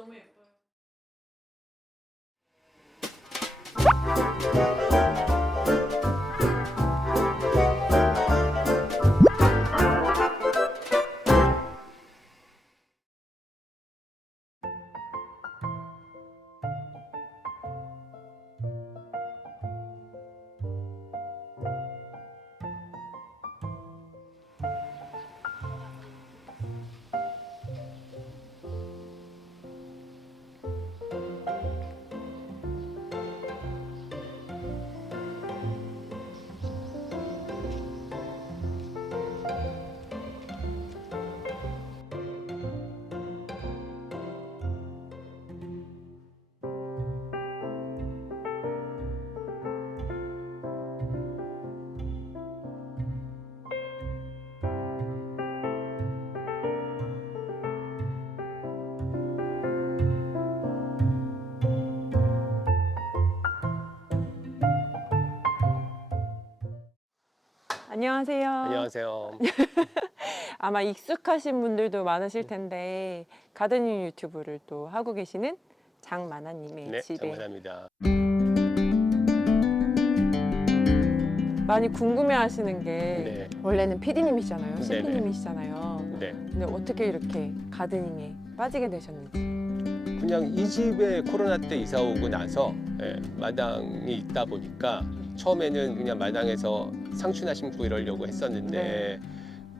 너무 예뻐요. 안녕하세요. 안녕하세요. 아마 익숙하신 분들도 많으실 텐데 가드닝 유튜브를 또 하고 계시는 장만아님의 네, 집에 장만합니다. 많이 궁금해하시는 게 네. 원래는 PD님이시잖아요, 네네. CP님이시잖아요. 네. 근데 어떻게 이렇게 가드닝에 빠지게 되셨는지. 그냥 이 집에 코로나 때 이사 오고 나서 마당이 있다 보니까 처음에는 그냥 마당에서 상추나 심고 이러려고 했었는데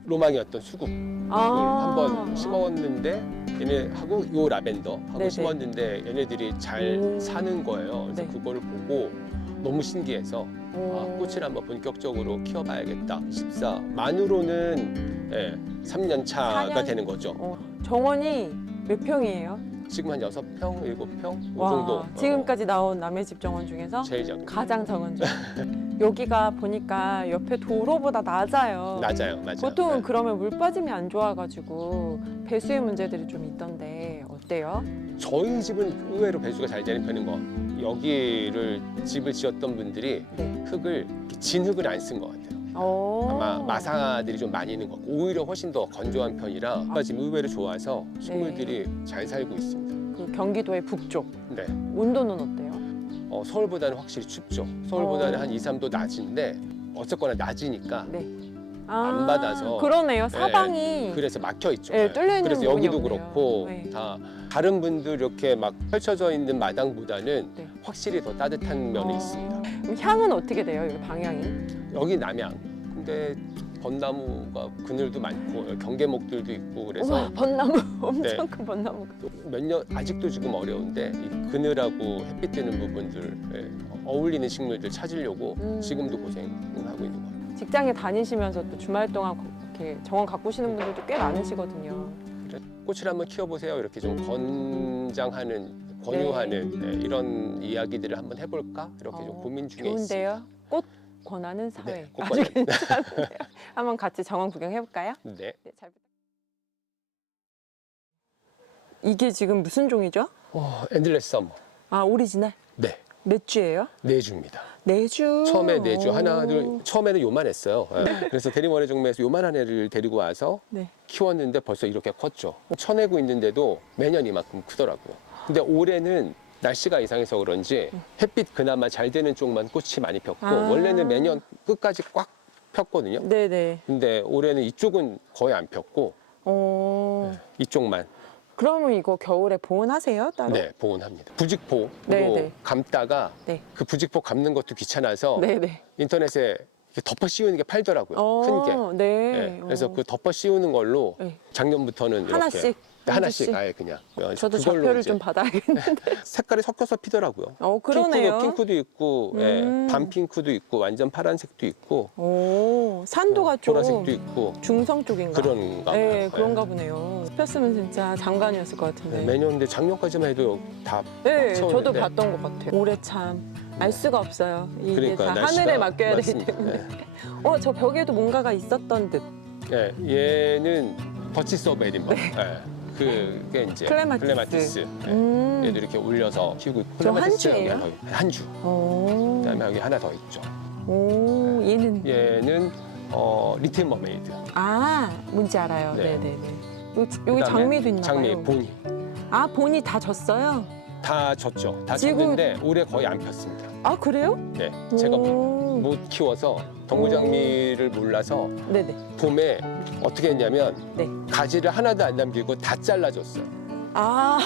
로망이었던 수국을 한번 심었는데 얘네하고 요 라벤더 하고 네네. 심었는데 얘네들이 잘 오. 사는 거예요. 그래서 네. 그거를 보고 너무 신기해서 꽃을 한번 본격적으로 키워봐야겠다. 24만으로는 3년 차가 4년? 되는 거죠. 정원이 몇 평이에요? 지금 한 6평, 7평? 이 와, 정도. 지금까지 나온 남의 집 정원 중에서 제일 작은. 가장 적은 정. 여기가 보니까 옆에 도로보다 낮아요. 맞아요, 맞아요. 보통은 네. 그러면 물 빠짐이 안 좋아가지고 배수의 문제들이 좀 있던데 어때요? 저희 집은 의외로 배수가 잘 되는 편인 거. 여기를 집을 지었던 분들이 네. 흙을 진흙을 안 쓴 것 같아요. 아마 마사들이 좀 많이 있는 것 같고 오히려 훨씬 더 건조한 편이라 지금 의외로 좋아서 식물들이 잘 살고 있습니다. 그 경기도의 북쪽 네. 온도는 어때요? 서울보다는 확실히 춥죠. 서울보다는 한 2, 3도 낮은데 어쨌거나 낮으니까 네. 안 받아서. 그러네요. 사방이 그래서 막혀 있죠. 네, 뚫려 있는 그래서 부분이 여기도 없네요. 그렇고 네. 다 다른 분들 이렇게 막 펼쳐져 있는 마당보다는 네. 확실히 더 따뜻한 면이 있습니다. 그럼 향은 어떻게 돼요? 여기 방향이? 여기 남양. 근데 벚나무가 그늘도 많고 경계목들도 있고 그래서 우와, 벚나무 엄청 네. 큰 벚나무가. 몇 년 아직도 지금 어려운데 이 그늘하고 햇빛 드는 부분들 어울리는 식물들 찾으려고 지금도 고생을 하고 있는 것 같아요. 직장에 다니시면서 또 주말 동안 이렇게 정원 가꾸시는 분들도 꽤 많으시거든요. 꽃을 한번 키워보세요. 이렇게 좀 권유하는 이런 이야기들을 한번 해볼까? 이렇게 좀 고민 중에 좋은데요? 있습니다. 꽃 권하는 사회. 네, 꽃 아주 권하는. 괜찮은데요. 한번 같이 정원 구경해볼까요? 네. 네, 이게 지금 무슨 종이죠? 엔들레스 서머. 아, 오리지널? 네. 몇 주예요? 4주입니다. 4주? 처음에 4주 하나, 둘, 처음에는 요만했어요. 그래서 대림원의 종매에서 요만한 애를 데리고 와서 네. 키웠는데 벌써 이렇게 컸죠. 쳐내고 있는데도 매년 이만큼 크더라고요. 근데 올해는 날씨가 이상해서 그런지 햇빛 그나마 잘 되는 쪽만 꽃이 많이 폈고 원래는 매년 끝까지 꽉 폈거든요. 네네. 근데 올해는 이쪽은 거의 안 폈고 이쪽만 그러면 이거 겨울에 보온하세요? 따로? 네, 보온합니다. 부직포로 네네. 감다가 네. 그 부직포 감는 것도 귀찮아서 네네. 인터넷에 이렇게 덮어 씌우는 게 팔더라고요. 큰 게. 네. 네, 그래서 그 덮어 씌우는 걸로 네. 작년부터는 이렇게 하나씩? 하나씩 아예 그냥. 저도 그걸로 좌표를 이제 좀 받아야겠는데. 색깔이 섞여서 피더라고요. 그러네요. 핑크도 있고, 밤핑크도 있고, 완전 파란색도 있고, 산도가 좀 보라색도 있고 중성 쪽인가? 그런가 봐요. 네, 그런가 보네요. 폈으면 진짜 장관이었을 것 같은데. 매년 근데 작년까지만 해도 다 네, 저도 채웠는데. 봤던 것 같아요. 올해 참 알 수가 없어요. 이게 그러니까 다 날씨가 하늘에 맡겨야 되기 맞습니다. 때문에. 저 벽에도 뭔가가 있었던 듯. 네, 얘는 버치스 오브 에딘버러. 그게 이제 클레마티스. 네. 얘도 이렇게 올려서 키우고 있고. 저 한 클레마티스가 주예요? 여기 한 주. 그다음에 여기 하나 더 있죠. 얘는 얘는 리틀 머메이드. 뭔지 알아요. 네. 네네네. 여기 그다음에 장미도 있나 장미 봐요. 보니. 아, 본이 다 졌어요? 다 졌죠. 다 지금- 졌는데 올해 거의 안 폈습니다. 아, 그래요? 네, 제가 오. 못 키워서 덩굴장미를 몰라서 네네. 봄에 어떻게 했냐면 네. 가지를 하나도 안 남기고 다 잘라줬어요. 아,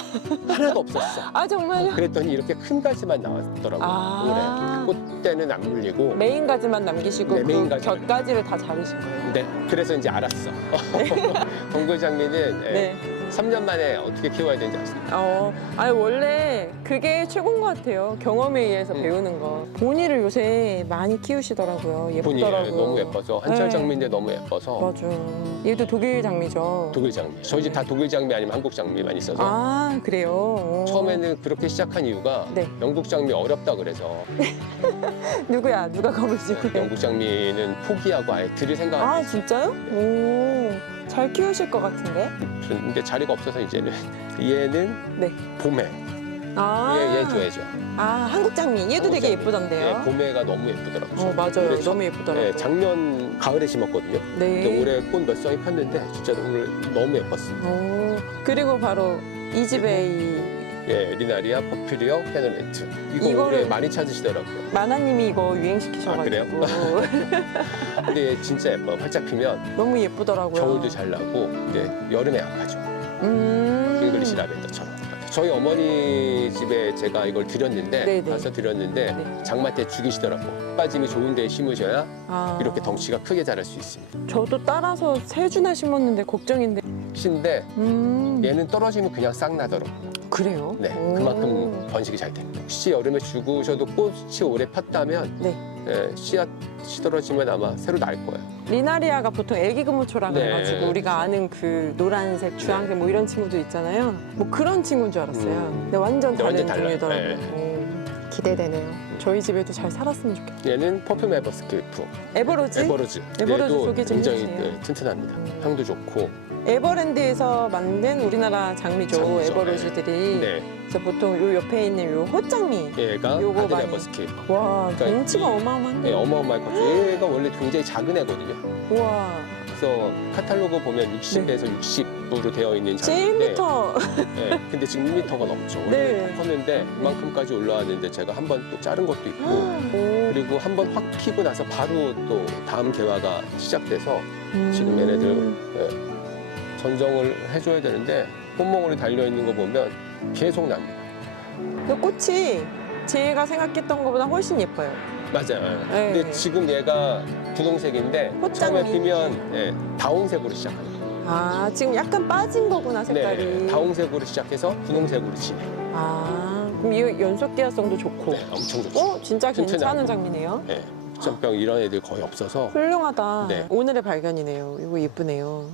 하나도 없었어. 아 정말요? 그랬더니 이렇게 큰 가지만 나왔더라고요. 아. 올해 꽃대는 안 물리고. 메인 가지만 남기시고 네, 메인 그 가지만. 곁가지를 다 자르신 거예요? 네, 그래서 이제 알았어. 덩굴장미는 네. 3년 만에 어떻게 키워야 되는지 알았어요. 아니 원래 그게 최고인 것 같아요. 경험에 의해서 배우는 거. 보니를 요새 많이 키우시더라고요. 본이 예쁘더라고요. 너무 예뻐서 한철 네. 장미인데 너무 예뻐서 맞아. 얘도 독일 장미죠. 독일 장미. 저희 집 다 독일 장미 아니면 한국 장미만 있어서 아 그래요. 오. 처음에는 그렇게 시작한 이유가 네. 영국 장미 어렵다 그래서 누구야? 누가 겁을 주고? 영국 장미는 포기하고 아예 들을 생각 안 아 했어요. 진짜요? 오. 잘 키우실 것 같은데? 근데 자리가 없어서 이제는 얘는 네. 봄에 아. 얘 줘야죠. 아 한국 장미. 얘도 되게 장미. 예쁘던데요. 예, 봄에가 너무 예쁘더라고요. 맞아요. 올해 너무 예쁘더라고요. 예, 작년 가을에 심었거든요. 네. 근데 올해 꽃 몇 쌍이 폈는데 진짜 오늘 너무 예뻤습니다. 오. 그리고 바로 이 집에 이 예, 리나리아 퍼퓨리어 페너멘트. 이거 이거를- 올해 많이 찾으시더라고요. 마나님이 이거 유행시키셔가지고 아, 그래요? 근데 얘 진짜 예뻐요. 활짝 피면 너무 예쁘더라고요. 겨울도 잘 나고 근데 여름에 약하죠. 잉글리시 라벤더처럼. 저희 어머니 집에 제가 이걸 드렸는데 네네. 가서 드렸는데 네. 장마 때 죽이시더라고. 빠짐이 좋은 데에 심으셔야 아, 이렇게 덩치가 크게 자랄 수 있습니다. 저도 따라서 세 주나 심었는데 걱정인데. 신데 음. 얘는 떨어지면 그냥 싹 나더라고요. 그래요? 네, 오. 그만큼 번식이 잘 됩니다. 혹시 여름에 죽으셔도 꽃이 오래 폈다면 네. 예, 씨앗이 떨어지면 아마 새로 날 거예요. 리나리아가 보통 애기금호초라 네. 그래가지고 우리가 아는 그 노란색, 주황색 뭐 이런 친구도 있잖아요. 뭐 그런 친구인 줄 알았어요. 근데 완전 근데 다른 완전 달라요. 종류더라고요. 오, 기대되네요. 저희 집에도 잘 살았으면 좋겠다. 얘는 퍼퓸 에버스케이프, 에버로즈? 에버로즈. 에버로즈 얘도 소개 좀 굉장히 해주세요. 네, 튼튼합니다. 향도 좋고. 에버랜드에서 만든 우리나라 장미죠. 장미죠. 에버로즈들이. 네, 그래서 보통 요 옆에 있는 요 호장미. 얘가 요거 하드 많이- 에버스케이프. 와, 그러니까 덩치가 이- 어마어마한데. 네, 어마어마할 것 같아요. 얘가 원래 굉장히 작은 애거든요. 우와. 그래서 카탈로그 보면 60에서 60으로 되어 있는 장미인데 1m. 네, 근데 지금 1m가 넘죠. 원래 네. 다 컸는데 이만큼까지 올라왔는데 제가 한 번 또 자른 것도 있고 오. 그리고 한 번 확 피고 나서 바로 또 다음 개화가 시작돼서 지금 얘네들 예, 전정을 해줘야 되는데 꽃몽울이 달려있는 거 보면 계속 납니다. 그 꽃이 제가 생각했던 것보다 훨씬 예뻐요. 맞아요. 네. 근데 지금 얘가 분홍색인데 꽃장미. 처음에 피면 예, 다홍색으로 시작해요. 아, 지금 약간 빠진 거구나, 색깔이. 네, 다홍색으로 시작해서 분홍색으로 진해. 아, 그럼 이 연속 개화성도 좋고. 네, 엄청 좋죠. 진짜 튼튼하고. 괜찮은 장미네요. 네, 전병 이런 애들 거의 없어서 훌륭하다. 네. 오늘의 발견이네요. 이거 예쁘네요.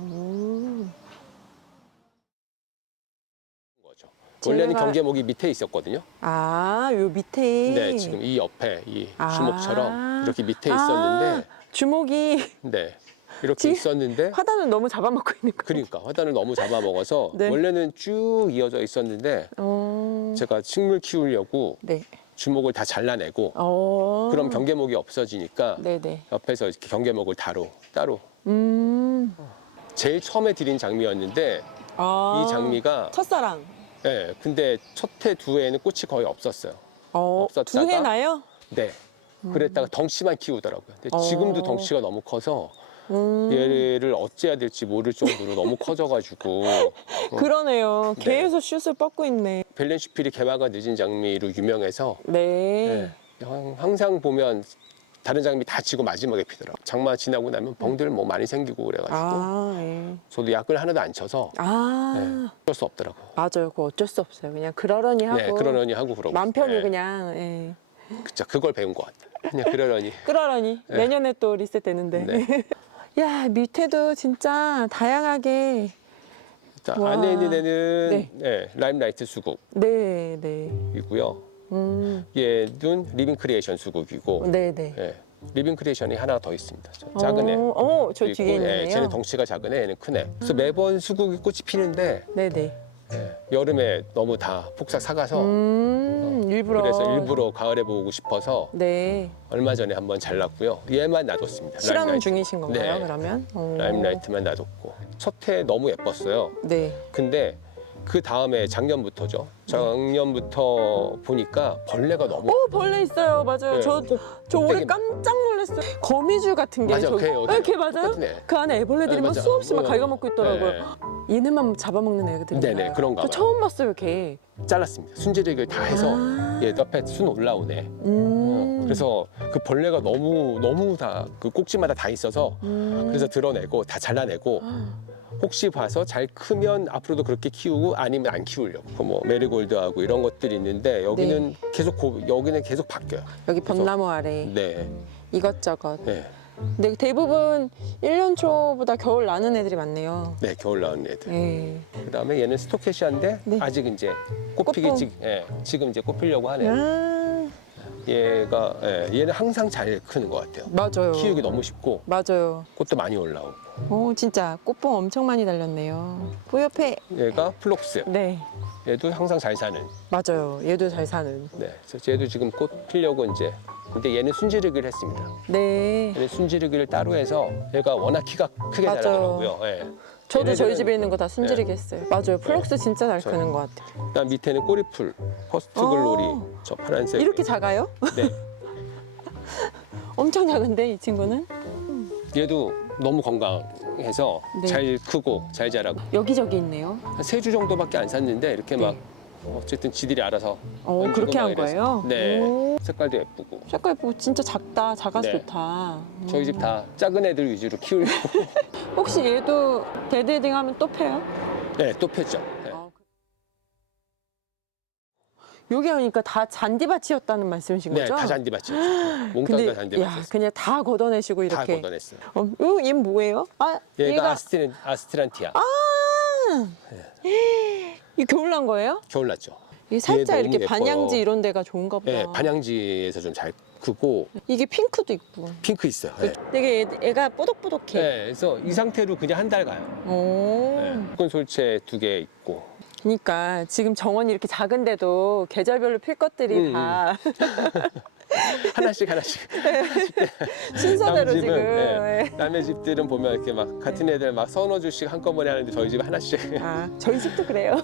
거죠. 원래는 제가- 경계목이 밑에 있었거든요. 아, 요 밑에. 네, 지금 이 옆에 이 아. 주먹처럼 이렇게 밑에 아, 있었는데, 주목이 네, 이렇게 지금- 있었는데, 화단을 너무 잡아먹고 있는 거. 그러니까 화단을 너무 잡아먹어서 네. 원래는 쭉 이어져 있었는데 제가 제가 식물 키우려고 네. 주목을 다 잘라내고 그럼 경계목이 없어지니까 네네. 옆에서 이렇게 경계목을 따로 음. 제일 처음에 들인 장미였는데 아. 이 장미가 첫사랑. 네, 근데 첫 해 두 해에는 꽃이 거의 없었어요. 없었다가- 두 해나요? 네. 그랬다가 덩치만 키우더라고요. 근데 지금도 덩치가 너무 커서 얘를 어찌해야 될지 모를 정도로 너무 커져가지고 그러네요. 네. 계속 슛을 뻗고 있네. 벨렌슈필이 개화가 늦은 장미로 유명해서 네. 항상 보면 다른 장미 다 지고 마지막에 피더라고요. 장마 지나고 나면 병들 뭐 많이 생기고 그래가지고 아, 예. 저도 약을 하나도 안 쳐서 아, 어쩔 수 없더라고요. 맞아요. 그거 어쩔 수 없어요. 그냥 그러려니 하고. 네, 그러려니 하고 그러고 맘 편히 네, 그냥, 예. 그쵸, 그걸 배운 것 같아요. 그냥 그러려니. 그러려니. 네. 내년에 또 리셋 되는데. 네. 야, 밑에도 진짜 다양하게. 자, 와. 안에 있는 애는 네. 네, 라임라이트 수국이고요. 네, 네. 얘는 리빙 크리에이션 수국이고 네, 네. 예, 리빙 크리에이션이 하나 더 있습니다. 저 작은 애. 저 있고, 뒤에 있는 예, 애요? 쟤는 덩치가 작은 애, 얘는 큰 애. 그래서 매번 수국이 꽃이 피는데 네, 네. 예, 여름에 너무 다 폭삭 사가서 일부러. 그래서 일부러 가을에 보고 싶어서 네. 얼마 전에 한번 잘랐고요. 얘만 놔뒀습니다. 실험 라임라이트. 중이신 건가요, 네. 그러면? 라임라이트만 놔뒀고 첫 해 너무 예뻤어요. 네. 근데 그 다음에 작년부터죠. 작년부터 보니까 벌레가 너무 벌레 있어요. 맞아요. 네, 저 올해 꼭대기 깜짝 놀랐어요. 거미줄 같은 게. 맞아, 걔 맞아요? 똑같네. 그 안에 애벌레들이 네, 막 맞아. 수없이 막 갉아먹고 있더라고요. 네. 얘네만 잡아먹는 애들이. 네네, 그런가 봐요. 처음 봤어요, 걔. 잘랐습니다. 순지력을 다 해서 얘 옆에 순 올라오네. 그래서 그 벌레가 너무 다 그 꼭지마다 다 있어서 그래서 드러내고 다 잘라내고 혹시 봐서 잘 크면 앞으로도 그렇게 키우고 아니면 안 키우려고. 뭐 메리골드하고 이런 것들이 있는데 여기는 여기는 계속 바뀌어요. 여기 벚나무 아래 네. 이것저것. 네. 근데 대부분 1년 초보다 겨울 나는 애들이 많네요. 네, 겨울 나온 애들. 네. 그다음에 얘는 스토케시아인데 네. 아직 이제 꽃피기 꽃봉. 지금 이제 꽃피려고 하네요. 얘가 얘는 항상 잘 크는 것 같아요. 맞아요. 키우기 너무 쉽고 맞아요. 꽃도 많이 올라오고. 진짜 꽃봉 엄청 많이 달렸네요. 그 옆에 얘가 플록스. 네. 얘도 항상 잘 사는. 맞아요. 얘도 잘 사는. 네, 그래서 얘도 지금 꽃 피려고 이제. 근데 얘는 순지르기를 했습니다. 네. 얘는 순지르기를 따로 해서 얘가 워낙 키가 크게 맞아요. 자라더라고요. 예. 저도 저희 얘네들은- 집에 있는 거 다 순지르기 했어요. 맞아요. 플록스 진짜 잘 저- 크는 것 같아요. 그다음 밑에는 꼬리풀, 퍼스트 글로리, 저 파란색. 이렇게 작아요? 네, 엄청 작은데 이 친구는? 얘도 너무 건강해서 네. 잘 크고 잘 자라고. 여기저기 있네요. 한 3주 정도밖에 안 샀는데 이렇게 네. 막 어쨌든 지들이 알아서 던지고 그렇게 막 한 이래서. 거예요? 네, 오. 색깔도 예쁘고. 색깔 예쁘고 진짜 작아서 네. 좋다. 저희 집 다 작은 애들 위주로 키우려고. 혹시 얘도 데드헤딩 하면 또 패요? 네, 또 폈죠. 네. 여기 오니까 다 잔디밭이었다는 말씀이신 네, 거죠? 다 잔디밭이었죠. 몽땅 다 잔디밭이었어요. 그냥 다 걷어내시고 다 이렇게. 걷어냈어요. 얘 뭐예요? 얘가 아스트란티아. 이 겨울 난 거예요? 겨울 났죠. 이게 살짝 얘 이렇게 너무 반양지 예뻐요. 이런 데가 좋은가 보다. 네, 반양지에서 좀 잘 크고 이게 핑크도 있고. 핑크 있어요. 네. 되게 애가 뽀독뽀독해. 네, 그래서 이 상태로 그냥 한 달 가요. 오. 네. 끈 솔채 2개 있고. 그러니까 지금 정원이 이렇게 작은데도 계절별로 필 것들이 다 하나씩 순서대로 남 집은, 지금. 네. 남의 집들은 보면 이렇게 막 같은 애들 막 서너 주씩 한꺼번에 하는데 저희 집은 하나씩. 저희 집도 그래요.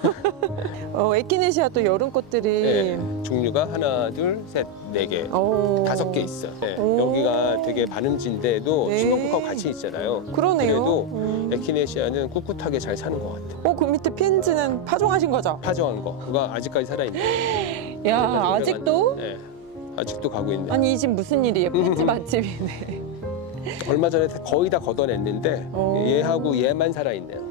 에키네시아 또 여름 꽃들이. 네, 종류가 하나, 둘, 셋, 4개. 오. 5개 있어요. 네, 오. 여기가 되게 반음지인데도 네. 식용국하고 같이 있잖아요. 그러네요. 그래도 에키네시아는 꿋꿋하게 잘 사는 것 같아요. 그 밑에 핀즈는 파종하신 거죠? 파종한 거. 그거 아직까지 살아있네. 야, 얼마나 아직도? 네, 아직도 가고 있네. 아니, 이 집 무슨 일이에요? 핀즈 맛집이네. 얼마 전에 거의 다 걷어냈는데 오. 얘하고 얘만 살아있네요.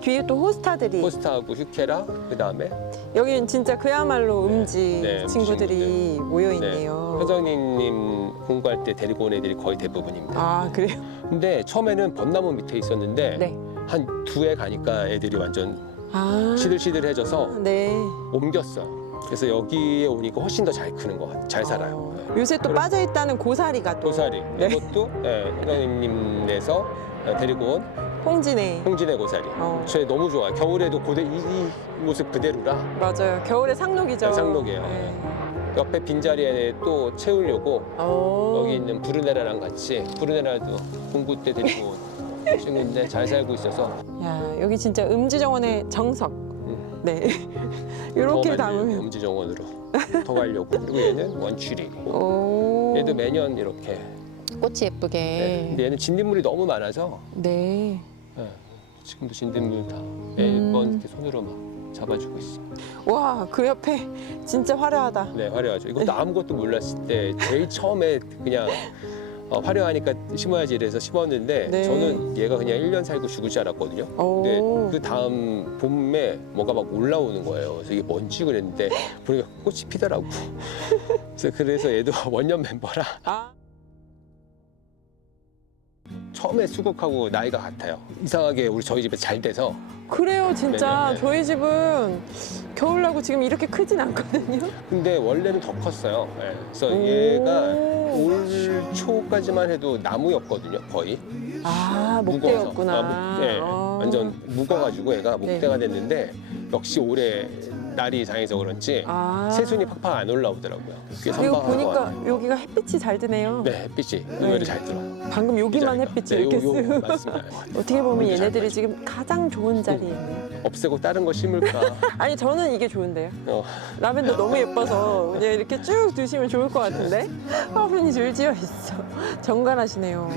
뒤에 또 호스타들이. 포스트하고 휴케라, 그 다음에 여기는 진짜 그야말로 음지 네, 친구들이 모여 있네요. 회장님 공부할 때 데리고 온 애들이 거의 대부분입니다. 그래요? 근데 처음에는 벚나무 밑에 있었는데 네. 한 2해 가니까 애들이 완전 아. 시들시들해져서 네. 옮겼어요. 그래서 여기에 오니까 훨씬 더 잘 크는 것 같아요. 잘 살아요. 네. 요새 또 그럼- 빠져있다는 고사리가 또. 고사리. 네. 이것도 회장님네서 데리고 온 홍진의. 홍진의 고사리. 쟤 너무 좋아요. 겨울에도 이 모습 그대로라. 맞아요. 겨울에 상록이죠. 네, 상록이에요. 옆에 빈자리에 또 채우려고 여기 있는 브루네라랑 같이 브루네라도 공부 때 데리고 온 친구인데 잘 살고 있어서 야, 여기 진짜 음지정원의 정석. 네. 이렇게 담으면. 음지정원으로 더 가려고. 그리고 얘는 원추리. 오. 얘도 매년 이렇게. 꽃이 예쁘게. 네. 근데 얘는 진딧물이 너무 많아서 네. 네. 지금도 진딧물 다 매번 이렇게 손으로 막 잡아주고 있어. 와, 그 옆에 진짜 화려하다. 네, 화려하죠. 이것도 아무것도 몰랐을 때 제일 처음에 그냥 화려하니까 심어야지 이래서 심었는데 네. 저는 얘가 그냥 1년 살고 죽을 줄 알았거든요. 오. 근데 그 다음 봄에 뭐가 막 올라오는 거예요. 그래서 이게 뭔지 그랬는데 보니까 꽃이 피더라고. 그래서 얘도 원년 멤버라 처음에 수국하고 나이가 같아요. 이상하게 우리 저희 집에 잘 돼서 그래요, 진짜. 네네. 저희 집은 겨울나고 지금 이렇게 크진 않거든요. 근데 원래는 더 컸어요. 네. 그래서 오. 얘가 올 초까지만 해도 나무였거든요, 거의. 목대였구나. 네, 완전 묵어가지고 얘가 목대가 됐는데 역시 올해 날이 이상해서 그런지 아. 새순이 팍팍 안 올라오더라고요. 그게 이거 선방한 거 보니까 같아요. 여기가 햇빛이 잘 드네요. 네, 햇빛이 의외로 잘 들어. 방금 여기만 이 자리가. 햇빛이 네, 이렇게 요 쓱. 맞습니다. 어떻게 보면 물도 잘 얘네들이 빠지고. 지금 가장 좋은 자리예요. 없애고 다른 거 심을까? 아니 저는 이게 좋은데요. 어, 라벤더 너무 예뻐서 그냥 이렇게 쭉 두시면 좋을 것 같은데 화분이 줄지어 있어. 정갈하시네요.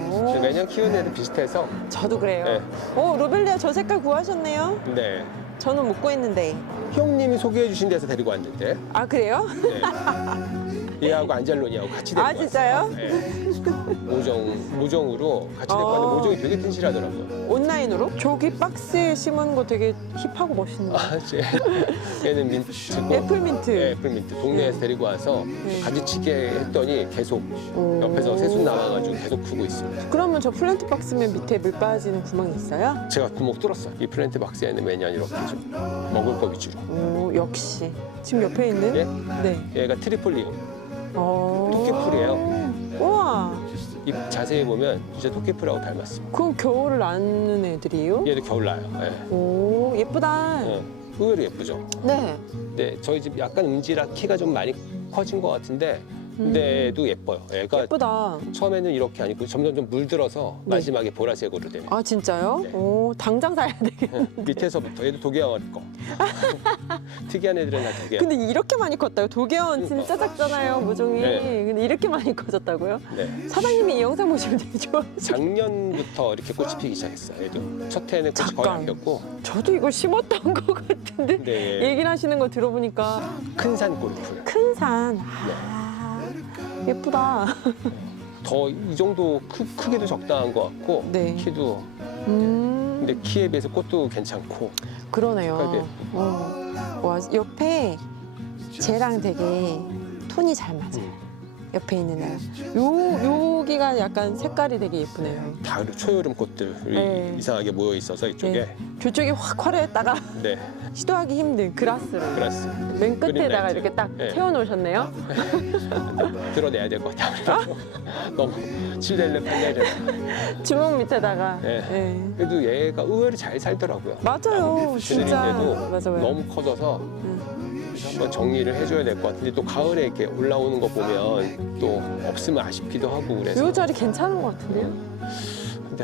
매년 키우는 애들 비슷해서. 저도 그래요. 네. 오 로벨리아 저 색깔 구하셨네요. 네. 저는 못 구했는데. 형님이 소개해 주신 데서 데리고 왔는데. 아 그래요? 네. 얘하고 안젤로니하고 같이 데리고 아 진짜요? 왔어요. 네. 모종으로 같이 데리고 왔는데 모종이 되게 튼실하더라고요. 온라인으로? 저기 박스에 심은 거 되게 힙하고 멋있는데. 아, 얘는 민트고. 애플민트. 네, 애플민트. 동네에서 데리고 와서 네. 가지치게 했더니 계속 오. 옆에서 새순 나와가지고 계속 크고 있습니다. 그러면 저 플랜트 박스면 밑에 물 빠지는 구멍이 있어요? 제가 구멍 뚫었어요. 이 플랜트 박스에는 매년 이렇게 좀 먹을 거 위주로. 오 역시. 지금 옆에 있는? 예? 네. 얘가 트리폴리움. 어. 토끼풀이에요. 우와. 잎 자세히 보면 진짜 토끼풀하고 닮았습니다. 그럼 겨울을 나는 애들이에요? 얘도 겨울 나요. 네. 오 예쁘다. 의외로 예쁘죠. 네. 네, 저희 집 약간 음지라 키가 좀 많이 커진 것 같은데 근데도 예뻐요. 얘가 예쁘다. 처음에는 이렇게 아니고 점점 좀 물들어서 네. 마지막에 보라색으로 되네. 아 진짜요? 네. 오 당장 사야 되겠네. 밑에서부터 얘도 도개원 거. 특이한 애들은 다 도개원. 근데 이렇게 많이 컸다고? 도개원 진짜 작잖아요 모종이. 네. 근데 이렇게 많이 커졌다고요? 네. 사장님이 이 영상 보시면 되게 좋아하시죠? 작년부터 이렇게 꽃이 피기 시작했어요. 얘도 첫 해는 꽃이 거의 안 잠깐. 폈고 저도 이거 심었던 것 같은데 네. 얘기를 하시는 거 들어보니까 큰 산 골프. 큰 산. 아, 예쁘다. 더 이 정도 크기도 적당한 것 같고 네. 키도 근데 근데 키에 비해서 꽃도 괜찮고 그러네요. 네. 와 옆에 쟤랑 되게 톤이 잘 맞아요. 옆에 있는 애. 여기가 약간 색깔이 되게 예쁘네요. 가을 초여름 꽃들이 네. 이상하게 모여 있어서 이쪽에 네. 저쪽이 확 화려했다가 네, 시도하기 힘든 그라스를 그라스 맨 끝에다가 그린라이트. 이렇게 딱 네. 채워놓으셨네요. 드러내야 될 것 같아요. 너무 7렐레 8렐레. 주먹 밑에다가. 네. 네. 그래도 얘가 의외로 잘 살더라고요. 맞아요. 진짜. 애들인데도 맞아요. 너무 커져서 그래서 한번 정리를 해줘야 될 것 같은데 또 가을에 이렇게 올라오는 거 보면 또 없으면 아쉽기도 하고 그래서 이 자리 괜찮은 것 같은데요? 근데